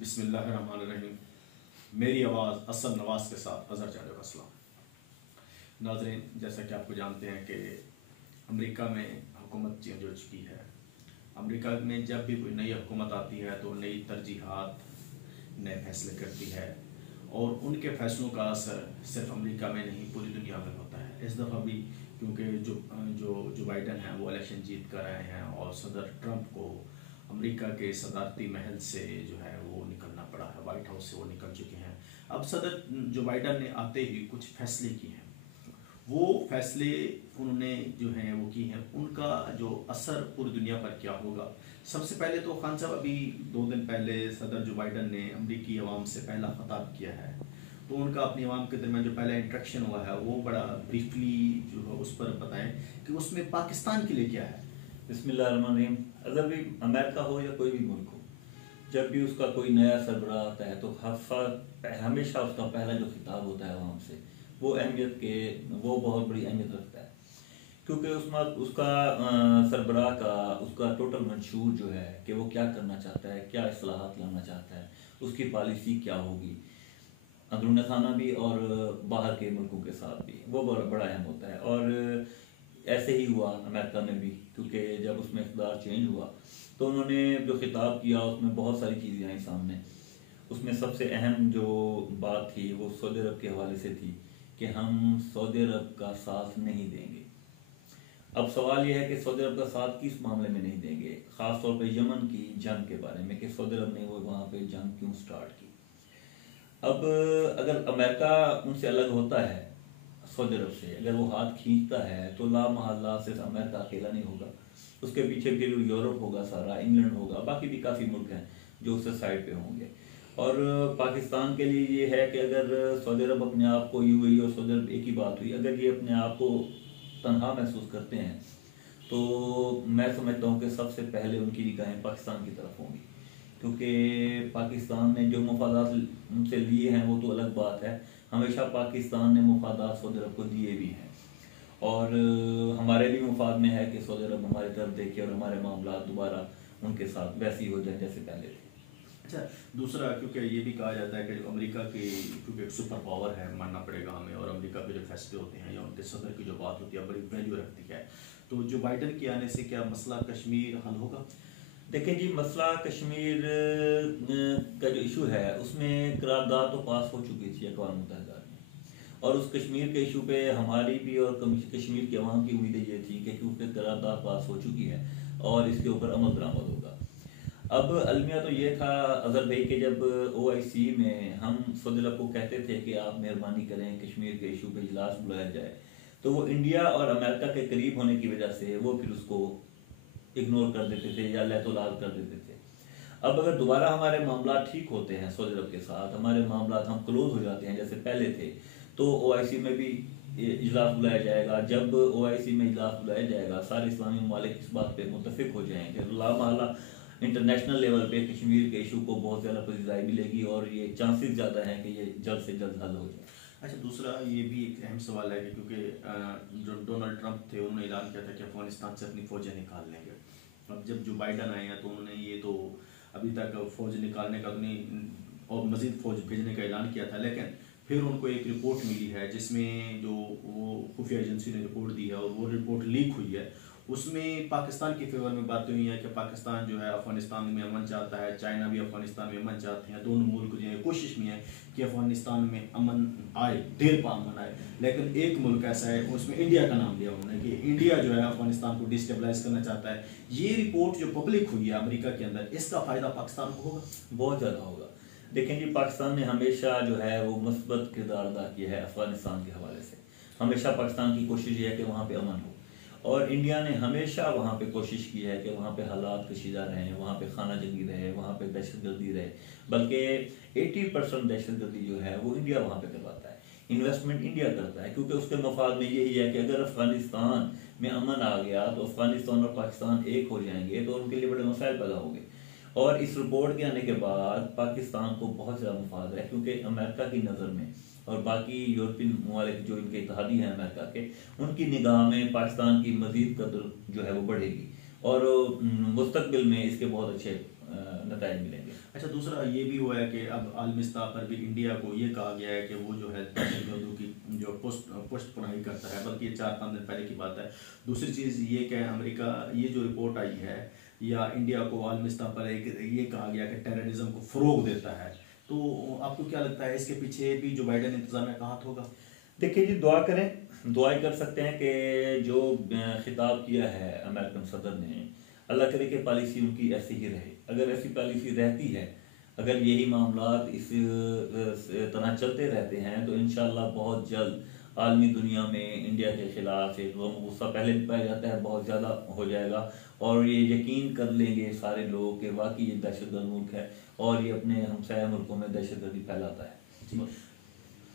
बिस्मिल्लाहिर्रहमानिर्रहीम। मेरी आवाज़ असद नवाज के साथ अज़हर जावेद का सलाम। नाज़रीन, जैसा कि आपको जानते हैं कि अमेरिका में हुकूमत चेंज हो चुकी है। अमेरिका में जब भी कोई नई हुकूमत आती है तो नई तरजीहात, नए फैसले करती है और उनके फैसलों का असर सिर्फ अमेरिका में नहीं पूरी दुनिया में होता है। इस दफ़ा भी क्योंकि जो बाइडन हैं वो इलेक्शन जीत कर आए हैं और सदर ट्रंप को अमेरिका के सदारती महल से जो है वो निकलना पड़ा है, वाइट हाउस से वो निकल चुके हैं। अब सदर जो बाइडन ने आते ही कुछ फैसले किए हैं, वो फैसले उन्होंने जो हैं वो किए हैं, उनका जो असर पूरी दुनिया पर क्या होगा। सबसे पहले तो खान साहब अभी 2 दिन पहले सदर जो बाइडन ने अमेरिकी अवाम से पहला खिताब किया है, तो उनका अपनी अवाम के दरमियान जो पहला इंट्रैक्शन हुआ है वो बड़ा ब्रीफली जो है उस पर बताएं कि उसमें पाकिस्तान के लिए क्या है। बिस्मिल्लाहिर्रहमानिर्रहीम। अगर भी अमेरिका हो या कोई भी मुल्क हो, जब भी उसका कोई नया सरबराह आता है तो हमेशा उसका पहला जो खिताब होता है वहाँ से वो बहुत बड़ी अहमियत रखता है, क्योंकि उसका सरबराह का उसका टोटल मंशूर जो है कि वो क्या करना चाहता है, क्या इस्लाहात लाना चाहता है, उसकी पॉलिसी क्या होगी, अंदरूनी खाना भी और बाहर के मुल्कों के साथ भी, वो बड़ा अहम होता है। और ऐसे ही हुआ अमेरिका में भी, क्योंकि जब उसमें इक़्तिदार चेंज हुआ तो उन्होंने जो खिताब किया उसमें बहुत सारी चीज़ें आई सामने। उसमें सबसे अहम जो बात थी वो सऊदी अरब के हवाले से थी कि हम सऊदी अरब का साथ नहीं देंगे। अब सवाल यह है कि सऊदी अरब का साथ किस मामले में नहीं देंगे, ख़ास तौर पे यमन की जंग के बारे में कि सऊदी अरब ने वो वहाँ पे जंग क्यों स्टार्ट की। अब अगर अमेरिका उनसे अलग होता है, सऊदी अरब से अगर वो हाथ खींचता है तो ला महल्ला सिर्फ अमेरिका अकेला नहीं होगा, उसके पीछे फिर यूरोप होगा, सारा इंग्लैंड होगा, बाकी भी काफ़ी मुल्क हैं जो उससे साइड पे होंगे। और पाकिस्तान के लिए ये है कि अगर सऊदी अरब अपने आप को यूएई और सऊदी अरब एक ही बात हुई, अगर ये अपने आप को तनहा महसूस करते हैं तो मैं समझता हूँ कि सबसे पहले उनकी निगाहें पाकिस्तान की तरफ होंगी, क्योंकि पाकिस्तान ने जो मफादात उनसे लिए हैं वो तो अलग बात है, हमेशा पाकिस्तान ने मफादात सऊदी अरब को दिए भी हैं और हमारे भी मुफाद में है कि सऊदी अरब हमारी तरफ देखे और हमारे मामला दोबारा उनके साथ वैसे ही हो जाए जैसे पहले थे। अच्छा, दूसरा क्योंकि ये भी कहा जाता है कि जो अमेरिका की क्योंकि एक सुपर पावर है, मानना पड़ेगा हमें, और अमेरिका के जो फैसले होते हैं या उनके सदर की जो बात होती है बड़ी वैल्यू रखती है, तो जो बाइडन के आने से क्या मसला कश्मीर हल होगा? देखें जी, मसला कश्मीर का जो इशू है उसमें करारदाद तो पास हो चुकी थी अक़वाम मुत्तहिदा में, और उस कश्मीर के इशू पे हमारी भी और कश्मीर के अवाम की उम्मीदें ये थी कि क्योंकि करारदाद पास हो चुकी है और इसके ऊपर अमल दरामद होगा। अब अलमिया तो ये था अजहर भाई के जब OIC में हम सऊदी अरब को कहते थे कि आप मेहरबानी करें कश्मीर के इशू पे इजलास बुलाया जाए, तो वो इंडिया और अमेरिका के करीब होने की वजह से वो फिर उसको इग्नोर कर देते थे या लैतोलाल कर देते थे। अब अगर दोबारा हमारे मामला ठीक होते हैं सऊदी अरब के साथ, हमारे मामला हम क्लोज हो जाते हैं जैसे पहले थे, तो OIC में भी इजलास बुलाया जाएगा। जब OIC में इजलास बुलाया जाएगा सारे इस्लामी ममालिक इस बात पे मुत्तफिक हो जाएंगे, लामहला इंटरनेशनल लेवल पे कश्मीर के इशू को बहुत ज़्यादा पजीराई मिलेगी और ये चांसेस ज़्यादा हैं कि ये जल्द से जल्द हल हो जाए। अच्छा, दूसरा ये भी एक अहम सवाल है कि क्योंकि जो डोनाल्ड ट्रंप थे उन्होंने ऐलान किया था कि अफगानिस्तान से अपनी फ़ौजें निकाल लेंगे। अब जब जो बाइडन आए हैं तो उन्होंने ये तो अभी तक फ़ौज निकालने का तो नहीं और मज़ीद फ़ौज भेजने का ऐलान किया था, लेकिन फिर उनको एक रिपोर्ट मिली है जिसमें जो वो खुफिया एजेंसी ने रिपोर्ट दी है और वो रिपोर्ट लीक हुई है, उसमें पाकिस्तान के फेवर में बातें हुई हैं कि पाकिस्तान जो है अफगानिस्तान में अमन चाहता है, चाइना भी अफगानिस्तान में अमन चाहते हैं, दोनों मुल्क जो है कोशिश में है कि अफगानिस्तान में अमन आए, देर पा अमन आए। लेकिन एक मुल्क ऐसा है उसमें इंडिया का नाम लिया उन्होंने कि इंडिया जो है अफगानिस्तान को डिस्टेबलाइज करना चाहता है। ये रिपोर्ट जो पब्लिक हुई है अमेरिका के अंदर, इसका फ़ायदा पाकिस्तान को होगा? बहुत ज़्यादा होगा। देखें जी, पाकिस्तान ने हमेशा जो है वो मुस्बत किरदार अदा किया है अफगानिस्तान के हवाले से। हमेशा पाकिस्तान की कोशिश ये है कि वहाँ पे अमन हो, और इंडिया ने हमेशा वहाँ पे कोशिश की है कि वहाँ पे हालात कशीदा रहें, वहाँ पे खाना जंगी रहे, वहाँ पे दहशतगर्दी रहे। बल्कि 80% दहशतगर्दी जो है वो इंडिया वहाँ पे करवाता है, इन्वेस्टमेंट इंडिया करता है, क्योंकि उसके मफाद में यही है कि अगर अफगानिस्तान में अमन आ गया तो अफगानिस्तान और पाकिस्तान एक हो जाएंगे, तो उनके लिए बड़े मसाइल पैदा होंगे। और इस रिपोर्ट के आने के बाद पाकिस्तान को बहुत ज़्यादा मुफाद है, क्योंकि अमेरिका की नज़र में और बाकी यूरोपियन ममालिक जो इनके इत्तेहादी हैं अमेरिका के, उनकी निगाह में पाकिस्तान की मज़ीद कदर जो है वो बढ़ेगी और मुस्तकबिल में इसके बहुत अच्छे नताइज मिलेंगे। अच्छा, दूसरा ये भी हुआ है कि अब आलमी सतह पर भी इंडिया को ये कहा गया है कि वो जो है दहशतगर्दों की जो पोस्ट पनाही करता है, बल्कि ये 4-5 दिन पहले की बात है। दूसरी चीज़ ये कि अमेरिका, ये जो रिपोर्ट आई है, या इंडिया को आलमी सतह पर एक ये कहा गया कि टेररिज्म को फ़रोग देता है, तो आपको क्या लगता है इसके पीछे भी जो बाइडेन इंतजामिया का हाथ होगा? देखिए जी, दुआ करें, दुआ ही कर सकते हैं कि जो खिताब किया है अमेरिकन सदर ने, अल्लाह करे कि पॉलिसी उनकी ऐसी ही रहे। अगर ऐसी पॉलिसी रहती है, अगर यही मामलात इस तरह चलते रहते हैं, तो इंशाल्लाह बहुत जल्द आलमी दुनिया में इंडिया के खिलाफ एक गम गुस्सा पहले भी पाया जाता है, बहुत ज़्यादा हो जाएगा। और ये यकीन कर लेंगे सारे लोग कि वाकई ये दहशतगर्द मुल्क है और ये अपने हमसाया मुल्कों में दहशतगर्दी फैलाता है।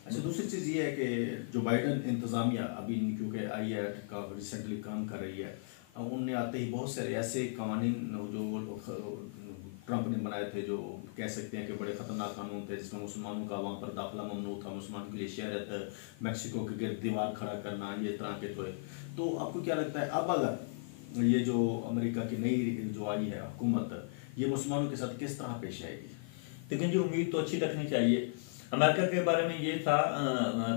अच्छा, दूसरी चीज़ ये है कि जो बाइडेन इंतज़ामिया अभी क्योंकि आई का रिसेंटली काम कर रही है, उनने आते ही बहुत सारे ऐसे कानून जो ट्रंप ने बनाए थे, जो कह सकते हैं कि बड़े ख़तरनाक कानून थे, जिसमें मुसलमानों का वहाँ पर दाखिला ममनू था, मुसलमानों के लिए शहरत, मैक्सिको के गिर्द दीवार खड़ा करना, ये तरह के तो आपको क्या लगता है अब अगर ये जो अमेरिका की नई जो आई है हुकूमत, ये मुसलमानों के साथ किस तरह पेश आएगी? लेकिन जो उम्मीद तो अच्छी रखनी चाहिए। अमेरिका के बारे में ये था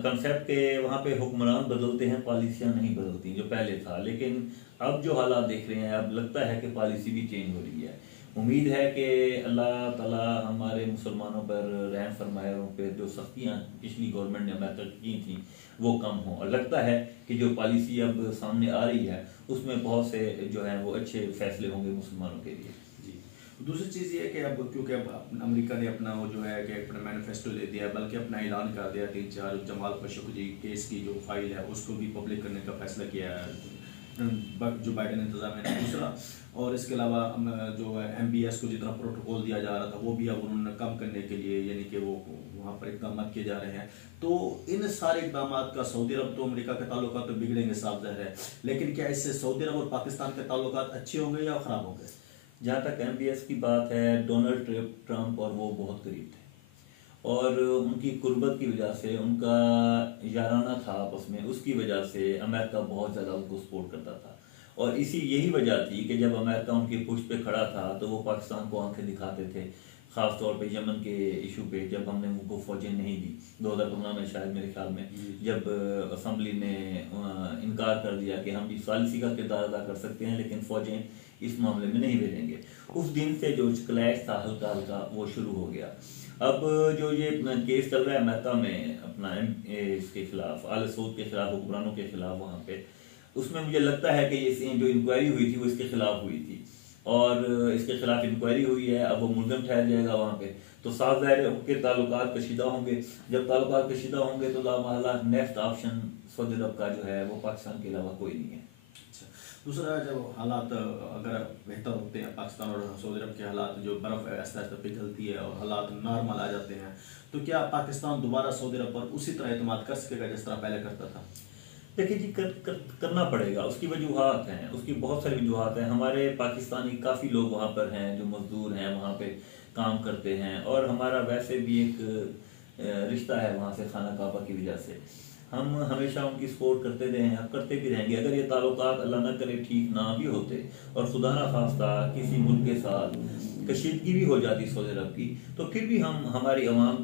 कंसेप्ट के वहाँ पे हुक्मरान बदलते हैं, पॉलिसियाँ नहीं बदलती, जो पहले था। लेकिन अब जो हालात देख रहे हैं, अब लगता है कि पॉलिसी भी चेंज हो रही है। उम्मीद है कि अल्लाह ताला हमारे मुसलमानों पर रहम फरमाए, उन पर जो सख्तियाँ पिछली गवर्नमेंट ने अमेरिका की थी वो कम हो। और लगता है कि जो पॉलिसी अब सामने आ रही है उसमें बहुत से जो है वो अच्छे फैसले होंगे मुसलमानों के लिए। दूसरी चीज़ ये है कि अब क्योंकि अब अमेरिका ने अपना वो जो है कि अपना मैनिफेस्टो दे दिया है, बल्कि अपना ऐलान कर दिया 3-4 जमाल खशोगी केस की जो फाइल है उसको भी पब्लिक करने का फैसला किया है जो बाइडेन इंतजामिया ने। दूसरा, और इसके अलावा जो है MBS को जितना प्रोटोकॉल दिया जा रहा था वो भी अब उन्होंने कम करने के लिए, यानी कि वो वहाँ पर इकदाम किए जा रहे हैं। तो इन सारे इकदाम का सऊदी अरब तो अमेरिका के ताल्लुकात तो बिगड़ेंगे, साफ ज़ाहिर है, लेकिन क्या इससे सऊदी अरब और पाकिस्तान के ताल्लुकात अच्छे होंगे या ख़राब होंगे? जहाँ तक MBS की बात है, डोनाल्ड ट्रंप और वो बहुत करीब थे और उनकी कुर्बत की वजह से, उनका याराना था आपस में, उसकी वजह से अमेरिका बहुत ज़्यादा उनको सपोर्ट करता था। और यही वजह थी कि जब अमेरिका उनकी पुश पे खड़ा था तो वो पाकिस्तान को आंखें दिखाते थे, ख़ास तौर पे यमन के इशू पे, जब हमने उनको फ़ौजें नहीं दी 2015 में, शायद मेरे ख्याल में, जब असम्बली ने इनकार कर दिया कि हम भी सालिसी का किरदार अदा कर सकते हैं लेकिन फ़ौजें इस मामले में नहीं भेजेंगे, उस दिन से जो क्लैश था हल्का हल्का वो शुरू हो गया। अब जो ये केस चल रहा है अमेरिका में अपना इसके खिलाफ, आल सऊद के खिलाफ, हुक्मरानों के खिलाफ, वहाँ पे उसमें मुझे लगता है कि ये जो इंक्वायरी हुई थी वो इसके खिलाफ हुई थी और इसके खिलाफ इंक्वायरी हुई है। अब वो मुलज़म ठहर जाएगा वहाँ पे, तो साफ ज़ाहिर है उनके ताल्लुकात कशीदा होंगे। जब ताल्लुकात कशीदा होंगे तो लामहला नेक्स्ट ऑप्शन सऊदी अरब का जो है वो पाकिस्तान के अलावा कोई नहीं है। दूसरा, जब हालात अगर बेहतर होते हैं, पाकिस्तान और सऊदी अरब के हालात, जो बर्फ़ आहिस्ता आहिस्ता पिघलती है और हालात नॉर्मल आ जाते हैं, तो क्या पाकिस्तान दोबारा सऊदी अरब पर उसी तरह एतमाद कर सकेगा जिस तरह पहले करता था? देखिए जी, करना पड़ेगा। उसकी वजूहात हैं, उसकी बहुत सारी वजूहात हैं। हमारे पाकिस्तानी काफ़ी लोग वहाँ पर हैं जो मजदूर हैं, वहाँ पे काम करते हैं, और हमारा वैसे भी एक रिश्ता है वहाँ से खाना काबा की वजह से। हम हमेशा उनकी सपोर्ट करते रहे हैं, अब करते भी रहेंगे। अगर ये ताल्लुकात अल्लाह न करे ठीक ना भी होते और खुदा न खास्ता किसी मुल्क के साथ कशीदगी भी हो जाती सऊदी अरब की, तो फिर भी हम, हमारी अवाम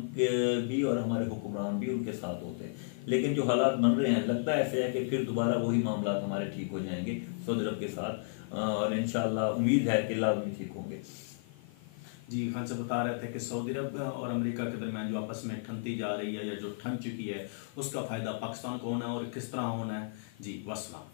भी और हमारे हुक्मरान भी उनके साथ होते। लेकिन जो हालात बन रहे हैं, लगता ऐसे है कि फिर दोबारा वही मामला हमारे ठीक हो जाएंगे सऊदी अरब के साथ, और इंशाल्लाह उम्मीद है कि लाजमी ठीक होंगे। जी, खान से बता रहे थे कि सऊदी अरब और अमेरिका के दरमियान जो आपस में ठनती जा रही है या जो ठन चुकी है, उसका फ़ायदा पाकिस्तान को होना है और किस तरह होना है। जी, वस्सलाम।